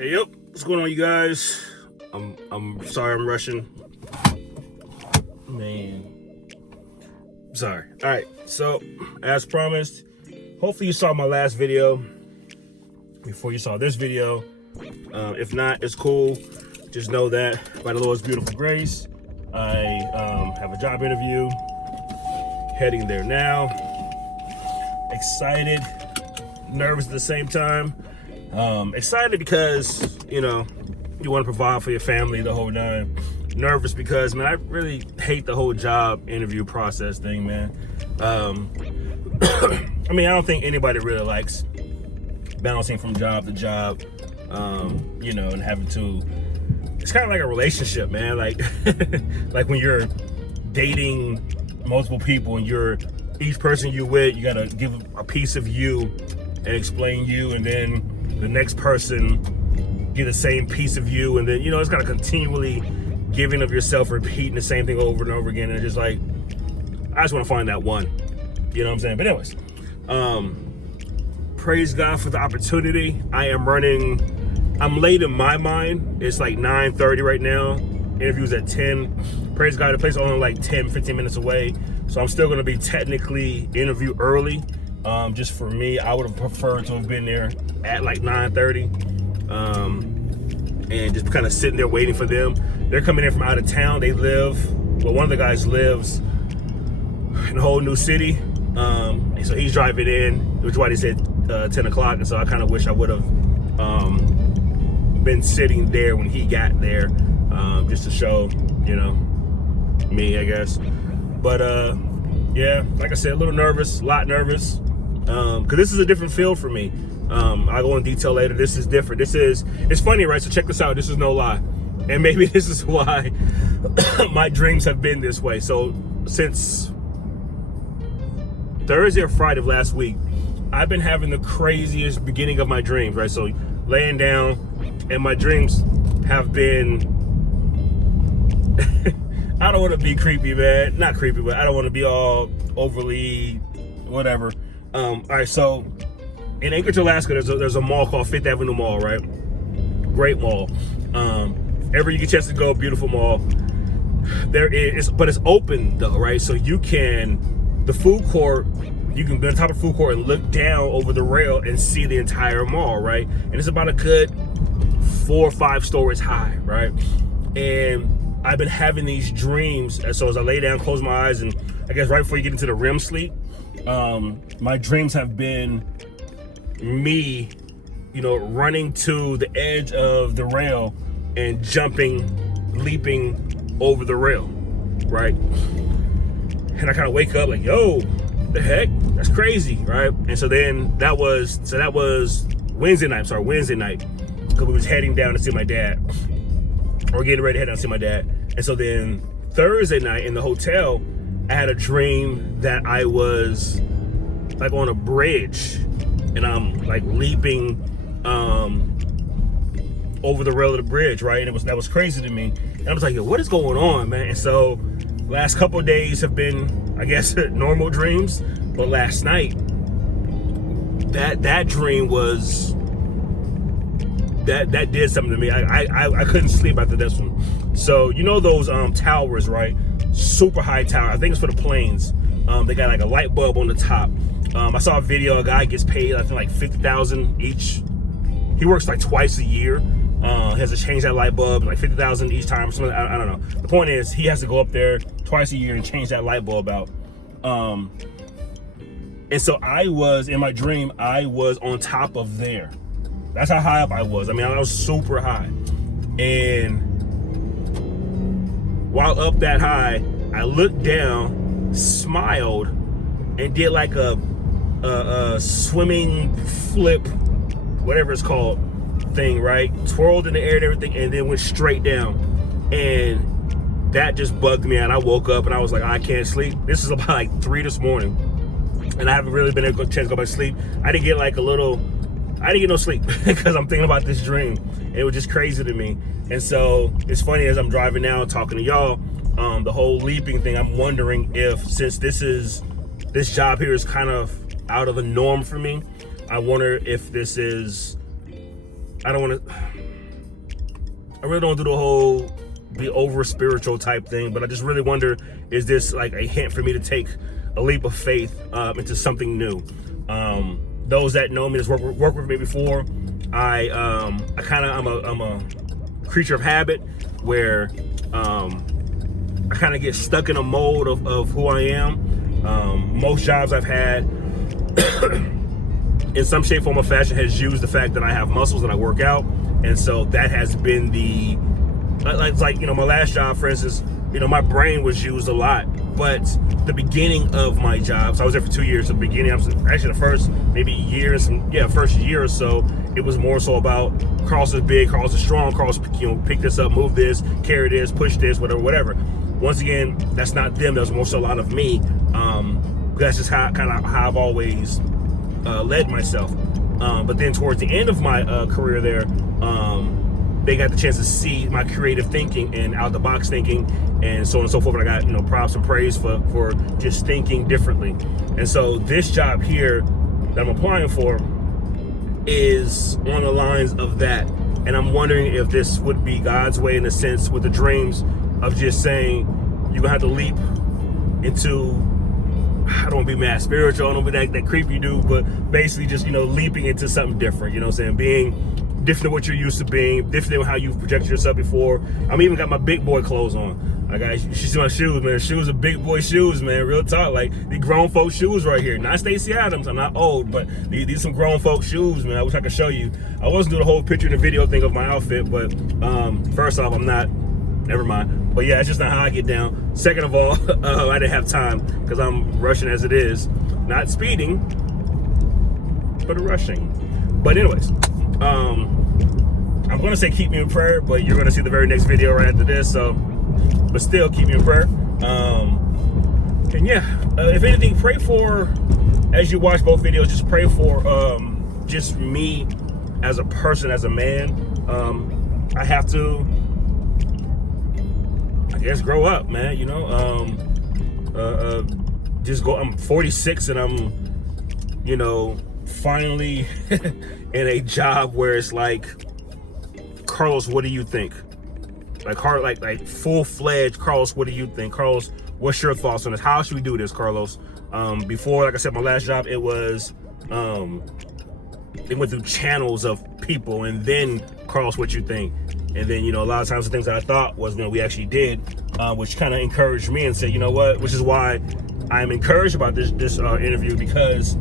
Hey, yep, what's going on, you guys? I'm sorry I'm rushing. Man. Sorry. Alright, so as promised, hopefully you saw my last video before you saw this video. If not, it's cool. Just know that by the Lord's beautiful grace, I have a job interview. Heading there now. Excited, nervous at the same time. Excited because, you know, you want to provide for your family the whole nine. Nervous because, man, I really hate the whole job interview process thing, man. I mean, I don't think anybody really likes bouncing from job to job, you know, and having to, it's kind of like a relationship, man. Like, like when you're dating multiple people and each person you with, you gotta give a piece of you and explain you, and then the next person get the same piece of you, and then, you know, it's kind of continually giving of yourself, repeating the same thing over and over again, and it's just like, I just want to find that one, you know what I'm saying? But anyways, praise God for the opportunity. I'm late in my mind. It's like 9:30 right now. Interview's at 10. Praise God, the place is only like 10-15 minutes away, so I'm still going to be technically interview early. Just for me, I would have preferred to have been there at like 9:30, and just kind of sitting there waiting for them. They're coming in from out of town. One of the guys lives in a whole new city, and so he's driving in, which is why they said 10 o'clock, and so I kind of wish I would have been sitting there when he got there, just to show, you know, me, I guess. But yeah, like I said, a little nervous, a lot nervous, because this is a different field for me. I'll go in detail later. This is different. It's funny, right? So check this out. This is no lie. And maybe this is why my dreams have been this way. So since Thursday or Friday of last week, I've been having the craziest beginning of my dreams, right? So laying down, and my dreams have been, I don't want to be creepy, man. Not creepy, but I don't want to be all overly whatever. All right, so in Anchorage, Alaska, there's a mall called Fifth Avenue Mall, right? Great mall. Ever you get a chance to go, beautiful mall. But it's open though, right? So you can be on top of the food court and look down over the rail and see the entire mall, right? And it's about a good 4 or 5 stories high, right? And I've been having these dreams, and so as I lay down, close my eyes, and I guess right before you get into the REM sleep, my dreams have been me, you know, running to the edge of the rail and leaping over the rail, right? And I kind of wake up like, yo, the heck? That's crazy, right? And so then that was Wednesday night, because we was heading down to see my dad, or getting ready to head down to see my dad. And so then Thursday night in the hotel, I had a dream that I was like on a bridge, and I'm like leaping over the rail of the bridge, right? And that was crazy to me. And I was like, yo, what is going on, man? And so last couple of days have been, I guess, normal dreams. But last night, that dream was, that did something to me. I couldn't sleep after this one. So you know those towers, right? Super high tower. I think it's for the planes. They got like a light bulb on the top. I saw a video. A guy gets paid, I think, like $50,000 each. He works like twice a year. He has to change that light bulb, like $50,000 each time. Something, I don't know. The point is, he has to go up there twice a year and change that light bulb out. And so in my dream, I was on top of there. That's how high up I was. I mean, I was super high. And while up that high, I looked down, smiled, and did like a swimming flip, whatever it's called, thing, right? Twirled in the air and everything, and then went straight down. And that just bugged me out. I woke up and I was like, I can't sleep. This is about like 3 this morning, and I haven't really been able to chance to go back to sleep. I didn't get no sleep because I'm thinking about this dream. It was just crazy to me. And so it's funny, as I'm driving now talking to y'all, the whole leaping thing, I'm wondering if, since this job here is kind of out of the norm for me, I wonder if this is, I don't want to, I really don't do the whole be over spiritual type thing, but I just really wonder, is this like a hint for me to take a leap of faith into something new? Those that know me, that's worked with me before, I'm a creature of habit where I kind of get stuck in a mold of who I am. Most jobs I've had in some shape, form, or fashion has used the fact that I have muscles and I work out, and so that has been the like my last job, for instance, my brain was used a lot. But the beginning of my job, so I was there for 2 years. The beginning, I was actually the first first year or so, it was more so about Carlos is big, Carlos is strong, Carlos, pick this up, move this, carry this, push this, whatever. Once again, that's not them. That was more so a lot of me. That's just how I've always led myself. But then towards the end of my career there, they got the chance to see my creative thinking and out the box thinking and so on and so forth. And I got props and praise for just thinking differently. And so this job here that I'm applying for is on the lines of that. And I'm wondering if this would be God's way, in a sense, with the dreams of just saying you're gonna have to leap into, I don't want to be mad spiritual, I don't want to be that creepy dude, but basically just leaping into something different. You know what I'm saying? Being different than what you're used to being, different than how you've projected yourself before. I'm even got my big boy clothes on. You see my shoes, man. Shoes are big boy shoes, man. Real talk, like the grown folk shoes right here. Not Stacey Adams. I'm not old, but these are some grown folk shoes, man. I wish I could show you. I wasn't doing the whole picture and the video thing of my outfit, but first off, I'm not. Never mind. But yeah, it's just not how I get down. Second of all, I didn't have time because I'm rushing as it is. Not speeding, but rushing. But anyways, I'm going to say keep me in prayer, but you're going to see the very next video right after this. So, but still keep me in prayer. And yeah, if anything, pray for, as you watch both videos, just pray for just me as a person, as a man. I have to, I guess, grow up, man, just go. I'm 46 and I'm, finally in a job where it's like, Carlos, what do you think? Like full-fledged, Carlos, what do you think? Carlos, what's your thoughts on this? How should we do this, Carlos? Before, like I said, my last job, it was, it went through channels of people, and then, Carlos, what you think? And then, a lot of times the things that I thought was, we actually did, which kind of encouraged me and said, you know what? Which is why I'm encouraged about this interview, because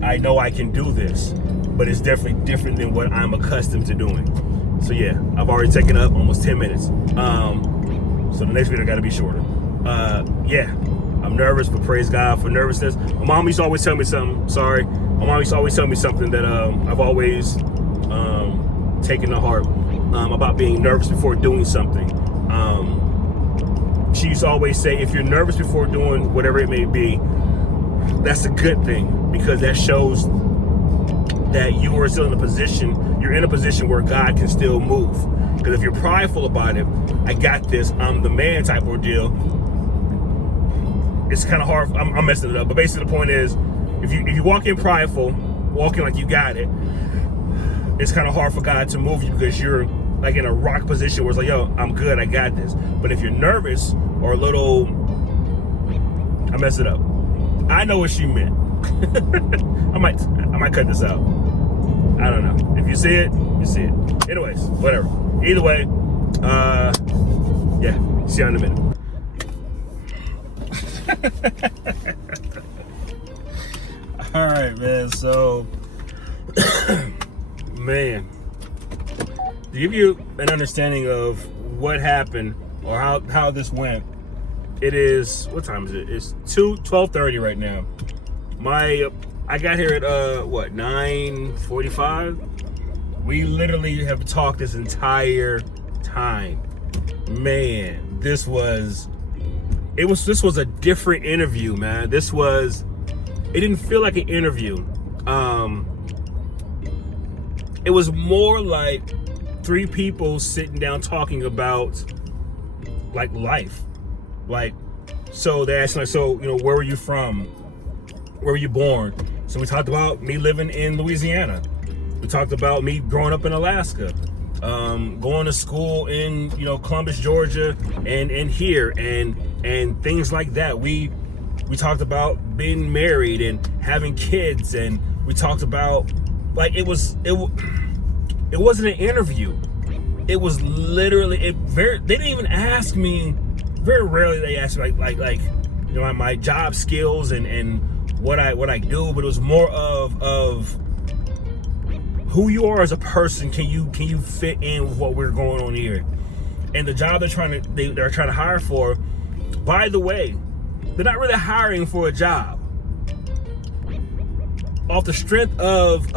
I know I can do this, but it's definitely different than what I'm accustomed to doing. So yeah, I've already taken up almost 10 minutes. So the next video got to be shorter. Yeah, I'm nervous, but praise God for nervousness. My mom used to always tell me something. My mom used to always tell me something that I've always taken to heart about being nervous before doing something. She used to always say, if you're nervous before doing whatever it may be, that's a good thing, because that shows that you are still in a position, you're in a position where God can still move. Because if you're prideful about it, I got this, I'm the man type ordeal, it's kind of hard. I'm messing it up, but basically the point is, if you walk in prideful, walking like you got it, it's kind of hard for God to move you, because you're like in a rock position where it's like, yo, I'm good, I got this. But if you're nervous or a little, I messed it up. I know what she meant. I might cut this out. I don't know. If you see it, you see it. Anyways, whatever. Either way, yeah, see you in a minute. All right, man. So, man, to give you an understanding of what happened or how this went, it is, what time is it? It's 12:30 right now. I got here at 9:45. We literally have talked this entire time. Man, this was a different interview, man. It didn't feel like an interview. It was more like three people sitting down talking about like life. Like, so they asked, like, so, where were you from? Where were you born? So we talked about me living in Louisiana. We talked about me growing up in Alaska. going to school in Columbus, Georgia, and here and things like that. We talked about being married and having kids, and we talked about like it wasn't an interview. It was literally they didn't even ask me. Very rarely they ask me like my job skills and what I do, but it was more of who you are as a person. Can you fit in with what we're going on here? And the job they're trying to hire for, by the way, they're not really hiring for a job. Off the strength of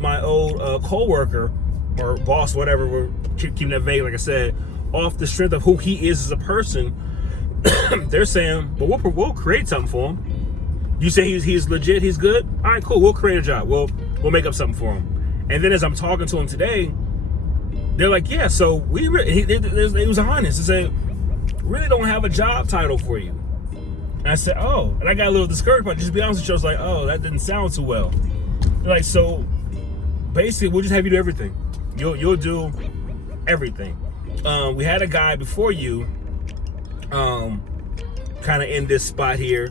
my old co-worker or boss, whatever, we're keeping that vague, like I said, off the strength of who he is as a person, they're saying, but we'll create something for him. You say he's legit, he's good? All right, cool, we'll create a job. We'll make up something for him. And then as I'm talking to him today, they're like, yeah, so he was honest and said, really don't have a job title for you. And I said, oh, and I got a little discouraged, but just to be honest with you, I was like, oh, that didn't sound too well. They're like, so basically we'll just have you do everything. You'll do everything. We had a guy before you, kind of in this spot here,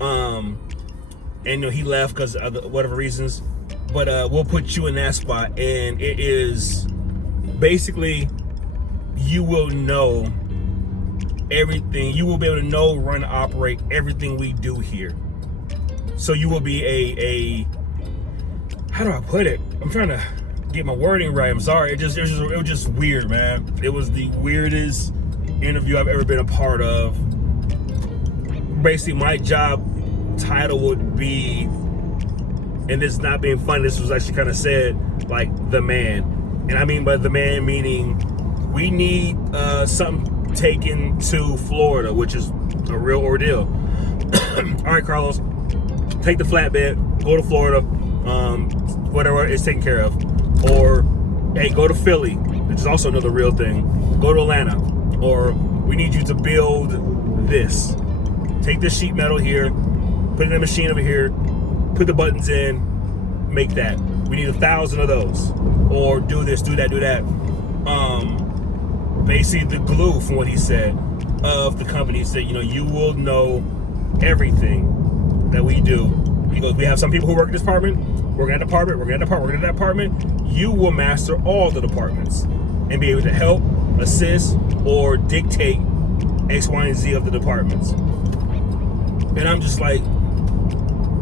and he left because of whatever reasons. But we'll put you in that spot, and it is basically you will know everything. You will be able to know, run, operate everything we do here. So you will be a how do I put it? I'm trying to get my wording right. I'm sorry. It was just weird, man. It was the weirdest interview I've ever been a part of. Basically, my job title would be, and this is not being funny, this was actually kind of said, like, the man. And I mean by the man meaning we need something taken to Florida, which is a real ordeal. All right, Carlos, take the flatbed, go to Florida, whatever is taken care of. Or, hey, go to Philly, which is also another real thing. Go to Atlanta. Or, we need you to build this. Take this sheet metal here, put it in a machine over here, put the buttons in, make that. We need 1,000 of those. Or do this, do that, do that. Basically the glue, from what he said, of the company. He said, you will know everything that we do. He goes, we have some people who work in this department, working at the department, working at the department, working at that department. You will master all the departments and be able to help, assist, or dictate X, Y, and Z of the departments. And I'm just like,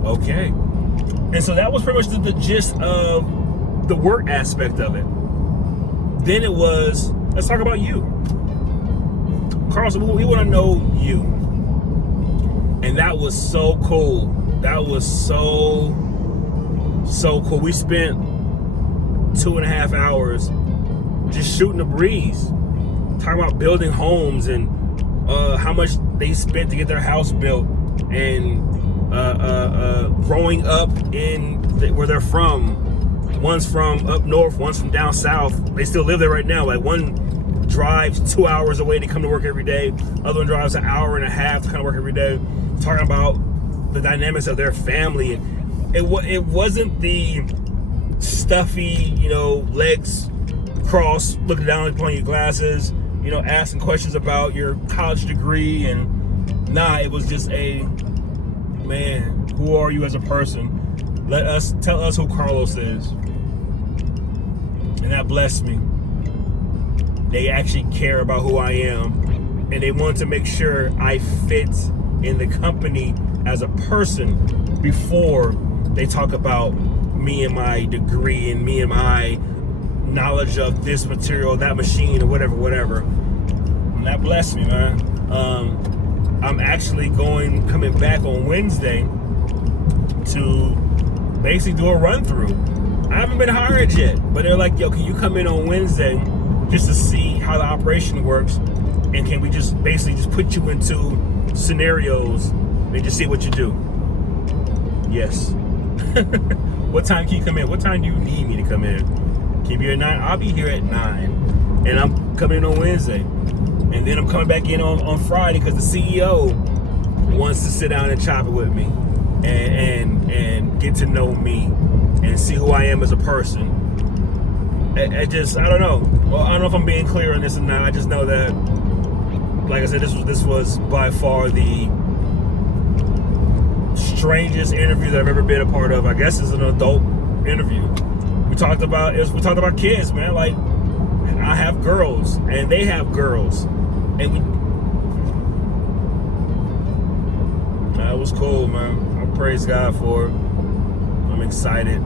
okay. And so that was pretty much the gist of the work aspect of it. Then it was, let's talk about you. Carlson, we want to know you. And that was so cool. That was so cool. We spent 2.5 hours just shooting the breeze, talking about building homes and how much they spent to get their house built, and growing up in where they're from. One's from up north, one's from down south. They still live there right now. Like, one drives 2 hours away to come to work every day. Other one drives 1.5 hours to come to work every day. Talking about the dynamics of their family. And it wasn't the stuffy, legs crossed, looking down upon your glasses, asking questions about your college degree. And it was just man, who are you as a person? Tell us who Carlos is. And that blessed me. They actually care about who I am, and they want to make sure I fit in the company as a person before they talk about me and my degree and me and my knowledge of this material, that machine, or whatever. And that blessed me, man. I'm actually coming back on Wednesday to basically do a run through. I haven't been hired yet, but they're like, yo, can you come in on Wednesday just to see how the operation works, and can we just basically put you into scenarios and just see what you do? Yes. What time can you come in? What time do you need me to come in? Can you be at 9? I'll be here at 9, and I'm coming in on Wednesday, and then I'm coming back in on Friday because the CEO wants to sit down and chop it with me and get to know me and see who I am as a person. I don't know. Well, I don't know if I'm being clear on this or not. I just know that, like I said, this was by far the strangest interview that I've ever been a part of. I guess it's an adult interview. We talked about kids, man. Like, I have girls and they have girls, and that was cool, man. I praise God for it. I'm excited.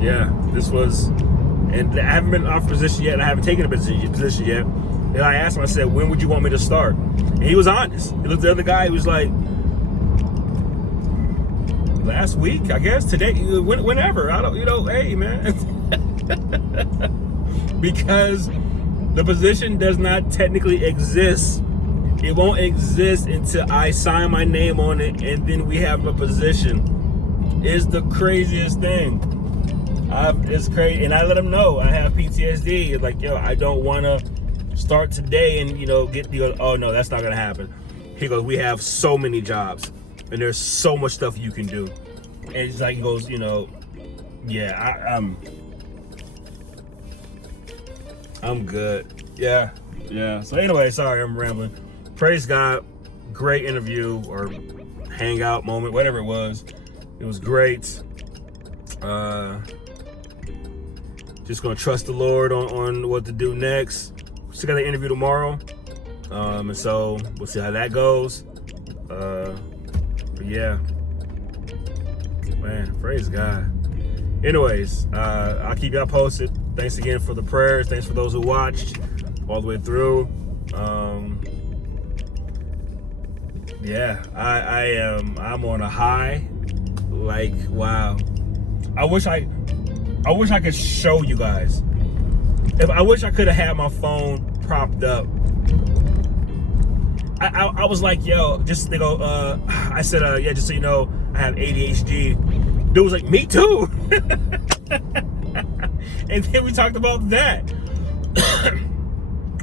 Yeah, this was, and I haven't been off position yet, and I haven't taken a position yet. And I asked him, I said, when would you want me to start? And he was honest. He looked at the other guy, he was like, last week, I guess, today, whenever. I don't, hey, man. Because the position does not technically exist. It won't exist until I sign my name on it, and then we have a position. It's the craziest thing. It's crazy, and I let him know I have PTSD. It's like, yo, I don't want to start today and get the. Oh no, that's not gonna happen. He goes, we have so many jobs, and there's so much stuff you can do. And it's like, he goes, yeah, I'm good. Yeah. So anyway, sorry, I'm rambling. Praise God, great interview or hangout moment, whatever it was. It was great. Just gonna trust the Lord on what to do next. Still got an interview tomorrow, and so we'll see how that goes. But yeah, man, praise God. Anyways, I'll keep y'all posted. Thanks again for the prayers. Thanks for those who watched all the way through. Yeah, I'm on a high. Like, wow. I wish I could show you guys. I wish I could have had my phone propped up. I was like, yo, just they go. I said, yeah, just so you know, I have ADHD. Dude was like, me too. And then we talked about that.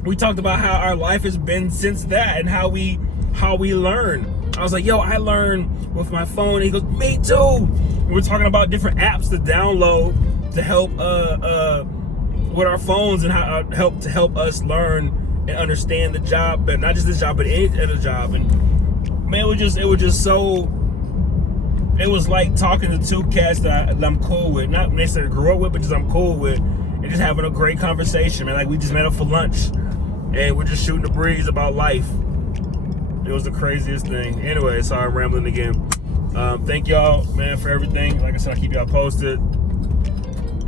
We talked about how our life has been since that, and how we learn. I was like, yo, I learn with my phone. And he goes, me too. And we're talking about different apps to download to help with our phones, and how help us learn and understand the job, but not just this job, but any other job. And man, it was just so. It was like talking to two cats that I'm cool with, not necessarily grew up with, but just I'm cool with, and just having a great conversation, man. Like, we just met up for lunch, and we're just shooting the breeze about life. It was the craziest thing. Anyway, sorry I'm rambling again. Thank y'all, man, for everything. Like I said, I'll keep y'all posted.